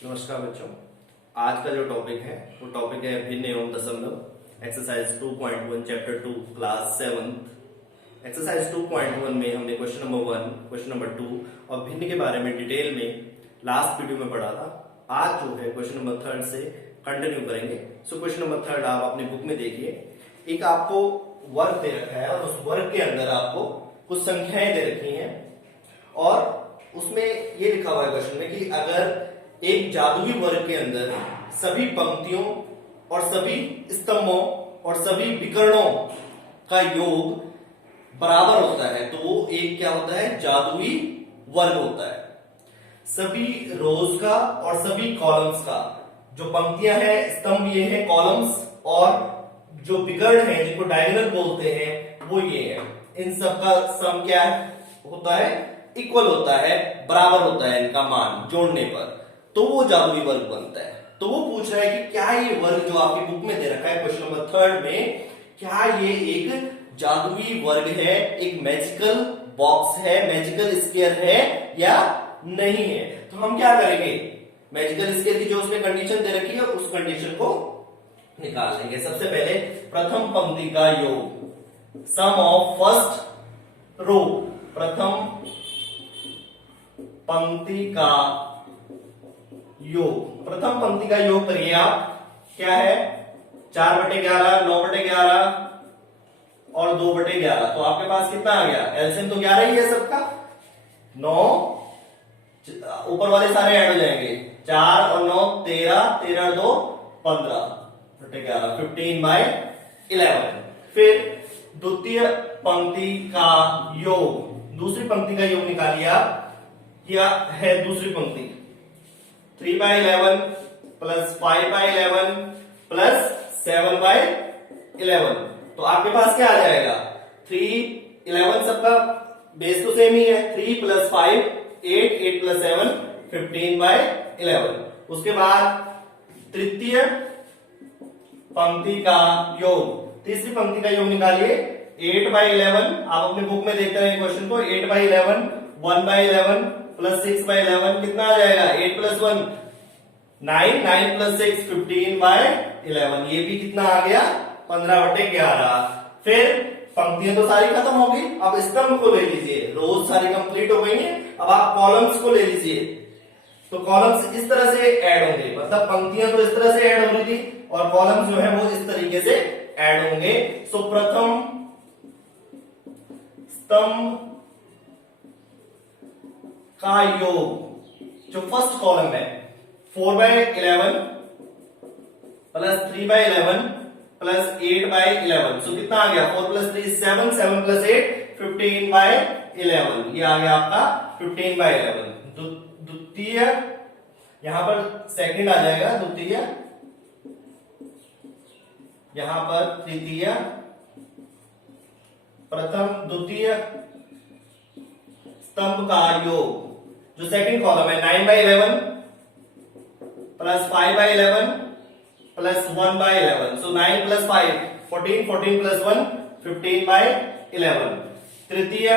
नमस्कार बच्चों। आज का जो टॉपिक है वो टॉपिक है भिन्न एवं दशमलव। Exercise 2.1 chapter 2 class 7। एक्सरसाइज 2.1 में हमने क्वेश्चन नंबर 1, क्वेश्चन नंबर 2 और भिन्न के बारे में डिटेल में लास्ट वीडियो में पढ़ा था। आज जो है क्वेश्चन नंबर 3 से कंटिन्यू करेंगे। सो क्वेश्चन नंबर 3 आप अपनी बुक में देखिए। एक आपको वर्ग दे रखा है और उस वर्ग के अंदर आपको कुछ संख्याएं दे रखी हैं और उसमें ये लिखा हुआ है क्वेश्चन में कि अगर एक जादुई वर्ग के अंदर सभी पंक्तियों और सभी स्तंभों और सभी विकर्णों का योग बराबर होता है तो वो एक क्या होता है, जादुई वर्ग होता है। सभी रोज का और सभी कॉलम्स का, जो पंक्तियां हैं, स्तंभ ये है, कॉलम्स और जो विकर्ण है जिनको डायगोनल बोलते हैं वो ये है। इन सब का सम क्या होता है, इक्वल होता है, बराबर होता है इनका मान जोड़ने पर, तो वो जादुई वर्ग बनता है। तो वो पूछ रहा है कि क्या ये वर्ग जो आपकी बुक में दे रखा है क्वेश्चन नंबर 3 में, क्या ये एक जादुई वर्ग है, एक मैजिकल बॉक्स है, मैजिकल स्क्वायर है या नहीं है। तो हम क्या करेंगे, मैजिकल स्क्वायर की जो उसने कंडीशन दे रखी है उस कंडीशन को निकाल लेंगे। सबसे पहले प्रथम पंक्ति का योग, सम ऑफ फर्स्ट रो, प्रथम पंक्ति का योग, प्रथम पंक्ति का योग करिए आप। क्या है, 4/11, 9/11 और 2/11। तो आपके पास कितना आ गया, एलसीएम तो 11 ही है सबका। 9 ऊपर वाले सारे ऐड हो जाएंगे, 4 और 9 13, 13 और 2 15/11, 15/11। फिर द्वितीय पंक्ति का योग, दूसरी पंक्ति का योग निकालिए आप। क्या है दूसरी पंक्ति, 3/11 प्लस 5/11 प्लस 7/11। तो आपके पास क्या आ जाएगा, 3, 11 सबका बेस तो सेम ही है, 3 प्लस 5 8, 8 प्लस 7 15/11। उसके बाद तृतीय पंक्ति का योग, तीसरी पंक्ति का योग निकालिए। 8/11, आप अपनी बुक में देखते रहे क्वेश्चन को। 8/11, 1/11 प्लस 6/11 कितना आ जाएगा, 8 प्लस 1 9, 9 प्लस 6 15/11। ये भी कितना आ गया, 15/11। फिर पंक्तियां तो सारी खत्म हो गई, अब स्तंभ को ले लीजिए। रोज सारी कंप्लीट हो गई है, अब आप कॉलम्स को ले लीजिए। तो कॉलम्स इस तरह से ऐड होंगे, मतलब पंक्तियां तो इस तरह से ऐड हो रही थी और कॉलम्स जो है वो इस तरीके से ऐड होंगे। सो प्रथम स्तंभ का योग, जो फर्स्ट कॉलम है, 4/11 प्लस 3/11 प्लस 8/11। सो कितना आ गया, 4 प्लस 3 7, 7 प्लस 8 15/11। ये आ गया आपका 15/11। द्वितीय, यहां पर सेकंड आ जाएगा, द्वितीय, यहां पर तृतीय, प्रथम द्वितीय स्तंभ का योग, जो सेकंड कॉलम है, 9/11 प्लस 5/11 प्लस 1/11। सो 9 प्लस 5 14, 14 प्लस 1 15/11। तृतीय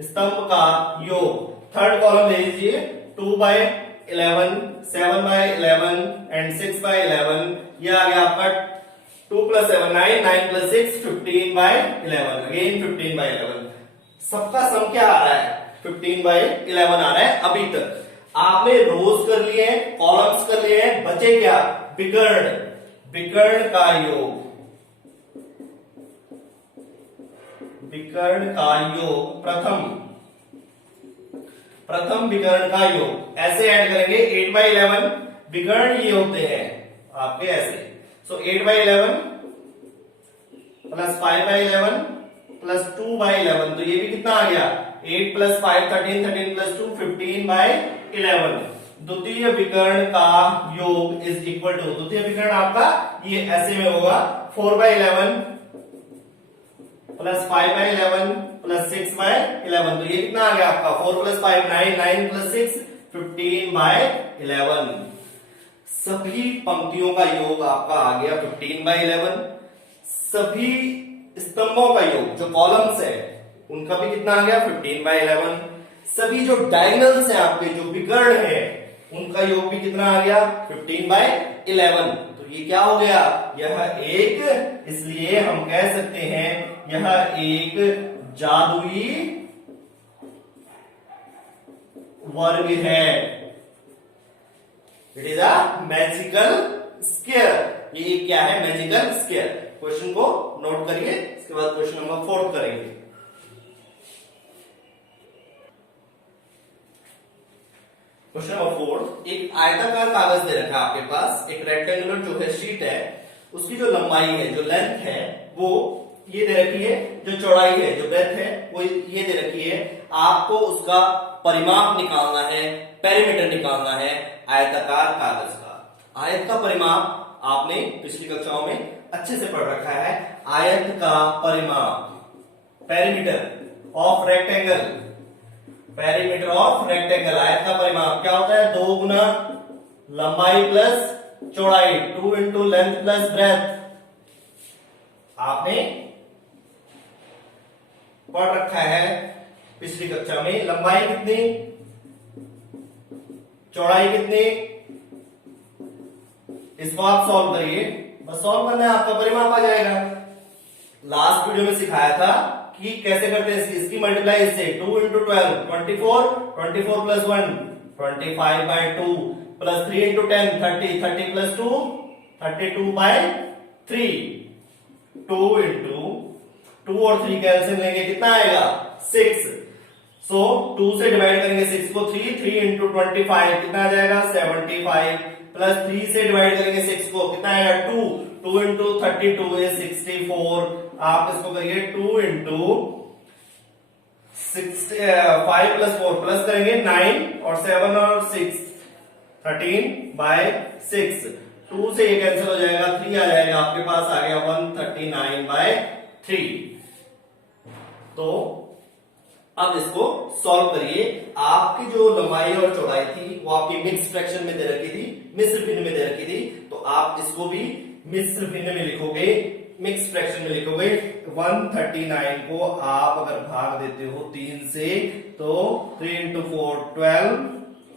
स्तंभ का योग, थर्ड कॉलम ले लीजिए, 2/11, 7/11 एंड 6/11। यह आ गया आपका 2 प्लस 7 9, 9 प्लस 6 15/11, अगेन 15/11। सबका सम क्या आ रहा है, 15/11 आ रहा है। अभी तक आपने रोज कर लिए हैं, कॉलम्स कर लिए हैं, बचे क्या, विकर्ण, विकर्ण का योग, विकर्ण का योग, प्रथम विकर्ण का योग। ऐसे ऐड करेंगे, 8/11 विकर्ण ये होते हैं आपके ऐसे। सो 8/11 प्लस 5/11 प्लस 2/11। तो ये भी कितना आ गया, 8 प्लस 5 13, 13 प्लस 2 15/11। द्वितीय विकर्ण का योग इज इक्वल टू, द्वितीय विकर्ण आपका ये ऐसे में होगा, 4/11 प्लस 5/11 प्लस 6/11। तो ये कितना आ गया आपका, 4 प्लस 5 9, 9 प्लस 6 15/11। सभी पंक्तियों का योग आपका आ गया 15/11। सभी स्तंभों का योग, जो कॉलम्स है, उनका भी कितना आ गया, 15/11। सभी जो डायगोनल्स हैं आपके, जो विकर्ण है, उनका योग भी कितना आ गया 15/11। तो ये क्या हो गया, यह एक, इसलिए हम कह सकते हैं यह एक जादुई वर्ग है। It is a magical square. ये क्या है, मैजिकल स्क्वायर। क्वेश्चन को नोट करिए, इसके बाद क्वेश्चन नंबर 4 करेंगे। क्वेश्चन नंबर 4, एक आयताकार कागज दे रखा है आपके पास, एक रेक्टेंगुलर जो है शीट है, उसकी जो लंबाई है, जो लेंथ है, वो ये दे रखी है, जो चौड़ाई है, जो ब्रेथ है, वो ये दे रखी है। आपको उसका परिमाप निकालना है, पेरीमीटर निकालना है आयताकार कागज का। आयत का परिमाप आपने पिछली कक्षाओं में अच्छे से पढ़ रखा है। आयत का परिमाप, perimeter of rectangle, perimeter of rectangle, आयत का परिमाप क्या होता है, 2 गुना लंबाई प्लस चौड़ाई, 2 इंटू लेंथ प्लस ब्रेथ। आपने पढ़ रखा है पिछली कक्षा में। लंबाई कितनी, चौड़ाई कितनी, इसको आप सॉल्व करिए, बस सॉल्व करना है, आपका परिमाप आ जाएगा। लास्ट वीडियो में सिखाया था कि कैसे करते हैं इसकी मल्टीप्लाई इससे, 2 into 12 24, 24 plus 1 25/2 plus 3 into 10 30, 30 plus 2 32/3, 2 into 2 और 3 कैंसिल लेंगे, कितना आएगा 6। सो 2 से डिवाइड करेंगे 6 को, 3 इंटू 25 कितना आ जाएगा 75 प्लस 3 से डिवाइड करेंगे 6 को, कितना आएगा 2 इंटू 32 इज 64। आप इसको करिए 2 इंटू 5 प्लस 4 प्लस करेंगे 9 और 7 और 6 13/6। 2 से ये कैंसिल हो जाएगा, 3 आ जाएगा, आपके पास आ गया 139/3। तो अब इसको सॉल्व करिए। आपकी जो लंबाई और चौड़ाई थी वो आपकी मिक्स फ्रैक्शन में दे रखी थी, मिश्र भिन्न में दे रखी थी, तो आप इसको भी मिश्र भिन्न में लिखोगे, मिक्स फ्रैक्शन में लिखोगे। 139 को आप अगर भाग देते हो 3 से, तो 3 इंटू 4 12,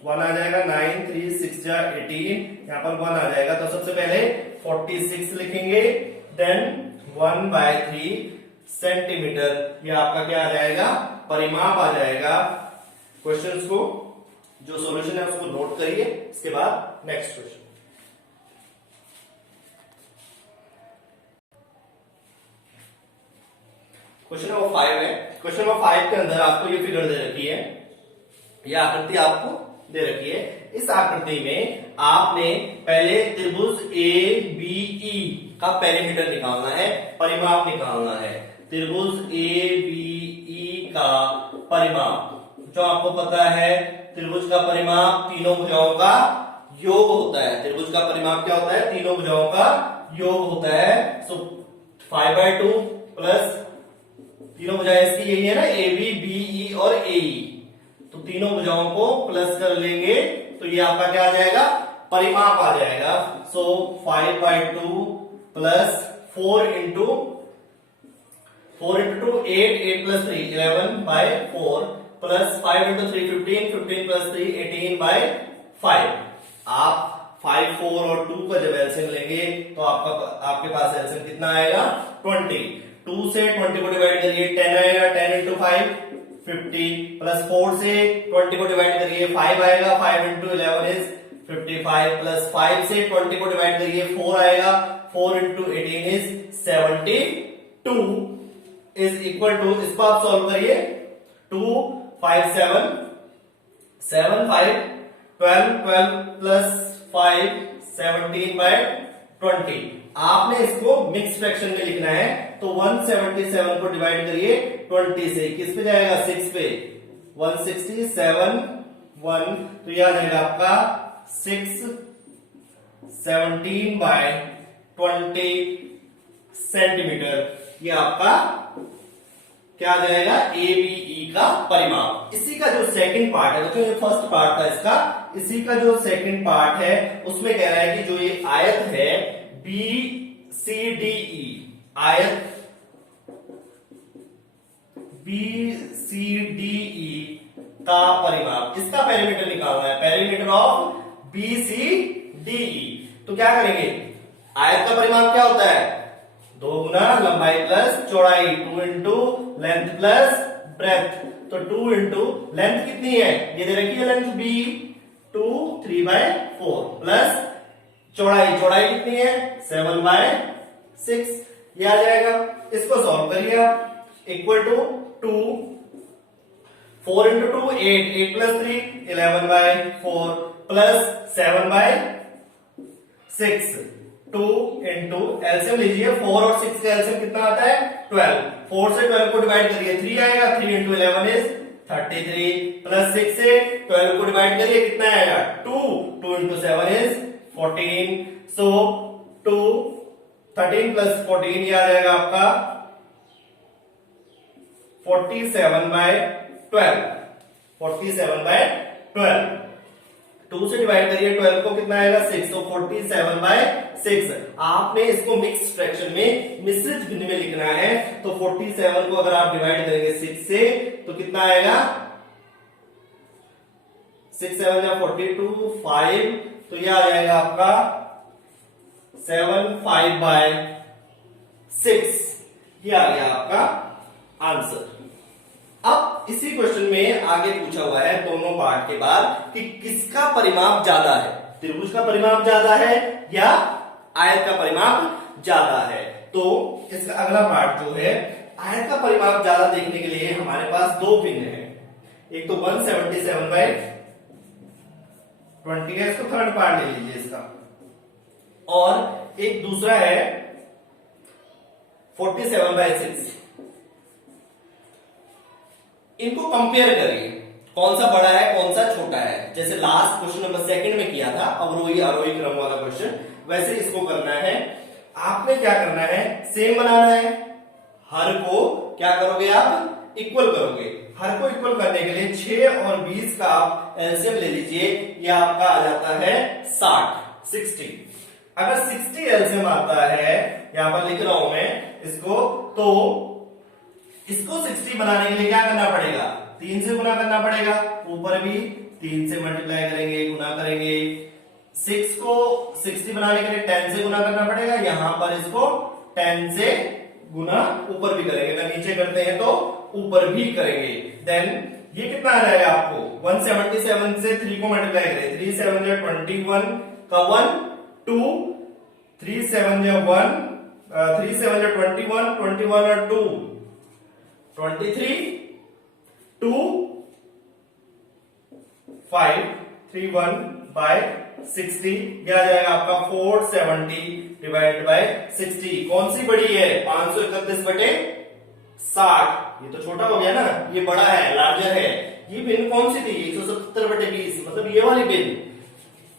1 आ जाएगा 9, 3 6 जा 18, यहां पर 1 आ जाएगा। तो सबसे पहले 46 लिखेंगे, देन 1/3 सेंटीमीटर, ये आपका क्या आ जाएगा, परिमाप आ जाएगा। क्वेश्चंस को जो सॉल्यूशन है उसको नोट करिए, इसके बाद नेक्स्ट क्वेश्चन। क्वेश्चन नंबर 5 है। क्वेश्चन नंबर 5 के अंदर आपको ये फिगर दे रखी है, यह आकृति आपको दे रखी है। इस आकृति में आपने पहले त्रिभुज ABE का पेरीमीटर निकालना है, परिमाप निकालना है। त्रिभुज ABE का परिमाप, जो आपको पता है त्रिभुज का परिमाप तीनों भुजाओं का योग होता है। त्रिभुज का परिमाप क्या होता है, तीनों भुजाओं का योग होता है। सो 5/2 प्लस तीनों भुजाएं इसकी यही है ना, AB BE और AE, तो तीनों भुजाओं को प्लस कर लेंगे तो ये आपका क्या आ जाएगा, परिमाप आ जाएगा। सो 5/2 plus 4 into 2 8 plus 3 11/4 plus 5 into 3 15, 15 plus 3 18/5। आप 5 4 और 2 का जब एलसीएम लेंगे तो आपके पास एलसीएम कितना आएगा 20। 2 से 20 को डिवाइड करिए 10 आएगा, 10 इंटू 5 50 प्लस 4 से 20 को डिवाइड करिए 5 आएगा, 5 इंटू 11 इज 55 प्लस 5 से 20 को डिवाइड करिए 4 आएगा, 4 into 18 is 72 is equal to, इसको आप सॉल्व करिए, 2 5 7 7 5 12 12 प्लस 5 17/20। आपने इसको मिक्स फ्रैक्शन में लिखना है, तो 177 को डिवाइड करिए 20 से, किस पे जाएगा 6 पे, 167 1, तो यह आ जाएगा आपका 6 17/20 सेंटीमीटर। ये आपका क्या आ जाएगा, ABE का परिमाप। इसी का जो सेकंड पार्ट है, देखो ये फर्स्ट पार्ट था इसका, इसी का जो सेकंड पार्ट है उसमें कह रहा है कि जो ये आयत है BCDE, आयत BCDE का परिमाप, इसका पेरीमीटर निकालना है, पेरीमीटर ऑफ BCDE। तो क्या करेंगे, आयत का परिमाप क्या होता है, 2 गुना लंबाई प्लस चौड़ाई, 2 इंटू लेंथ प्लस ब्रेथ। तो 2 इंटू लेंथ कितनी है, ये दे रखी है लेंथ B, 2 3/4 प्लस चौड़ाई, चौड़ाई कितनी है 7/6, ये आ जाएगा। इसको सॉल्व करिए आप, equal to 2, 4 into 2 8, 8 plus 3 11/4 plus 7/6, 2 into LCM लीजिए, 4 और 6 का एलसीएम कितना आता है 12, 4 से 12 को डिवाइड करिए 3 आएगा, 3 इंटू 11 इज 33 प्लस 6 से 12 को डिवाइड करिए कितना आएगा 2, 2 इंटू 7 इज 14, सो 2 13 प्लस 14 ये आ जाएगा आपका 47/12, 47/12, 2 से डिवाइड करिए 12 को कितना आएगा 6, तो 47/6। आपने इसको मिक्स फ्रैक्शन में, मिश्रित भिन्न में लिखना है, तो 47 को अगर आप डिवाइड करेंगे 6 से तो कितना आएगा 6 7 या 42 5, तो ये आ जाएगा आपका 75/6, ये आ गया आपका आंसर। अब इसी क्वेश्चन में आगे पूछा हुआ है दोनों पार्ट के बाद कि किसका परिमाप ज्यादा है, त्रिभुज का परिमाप ज्यादा है या आयत का परिमाप ज्यादा है। तो इसका अगला पार्ट जो है, आयत का परिमाप ज्यादा देखने के लिए हमारे पास दो भिन्न है, एक तो 177/20 है, इसको थर्ड पार्ट ले लीजिए इसका, और एक दूसरा है 47/6। इनको कंपेयर करिए, कौन सा बड़ा है कौन सा छोटा है। जैसे लास्ट क्वेश्चन नंबर 2 में किया था अवरोही आरोही क्रम वाला क्वेश्चन, वैसे इसको करना है। आपने क्या करना है, सेम बनाना है, हर को क्या करोगे आप इक्वल करोगे। हर को इक्वल करने के लिए 6 और 20 का आप एलसीएम ले लीजिए, ये आपका आ जाता है 60। अगर 60 एलसीएम आता है, यहां पर लिख रहा हूं मैं इसको, तो इसको 60 बनाने के लिए क्या करना पड़ेगा, 3 से गुना करना पड़ेगा, ऊपर भी 3 से मल्टीप्लाई करेंगे, गुना करेंगे। 6 को 60 बनाने के लिए 10 से गुना करना पड़ेगा, यहां पर इसको 10 से गुना ऊपर भी करेंगे, अगर नीचे करते हैं तो ऊपर भी करेंगे। देन ये कितना आ जाएगा आपको, 177 से 3 को मल्टीप्लाई करें, 3 7 या 21 का 1 2, 3 7 या 1 3 7 या 21, 21 और 2 23, 2 5 3 1/60, यह आ जाएगा आपका 470 डिवाइड बाय 60। कौन सी बड़ी है, 531/60, ये तो छोटा हो गया ना, ये बड़ा है, लार्जर है। ये पिन कौन सी थी, 170/20, मतलब ये वाली pin.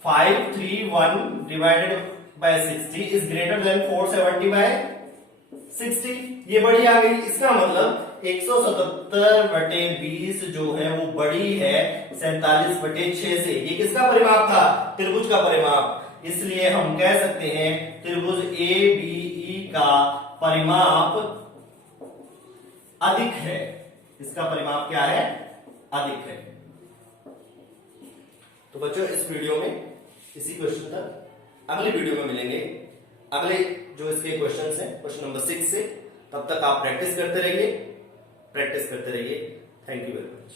531 divided by 60 is greater than 470/60, ये बड़ी आ गई। इसका मतलब 177/20 जो है वो बड़ी है 47/6 से। ये किसका परिमाप था, त्रिभुज का परिमाप। इसलिए हम कह सकते हैं त्रिभुज ABE का परिमाप अधिक है। इसका परिमाप क्या है, अधिक है। तो बच्चों इस वीडियो में इसी क्वेश्चन तक, अगली वीडियो में मिलेंगे अगले जो इसके क्वेश्चंस हैं, क्वेश्चन नंबर 6 से। तब तक आप प्रैक्टिस करते रहिए। Thank you very much.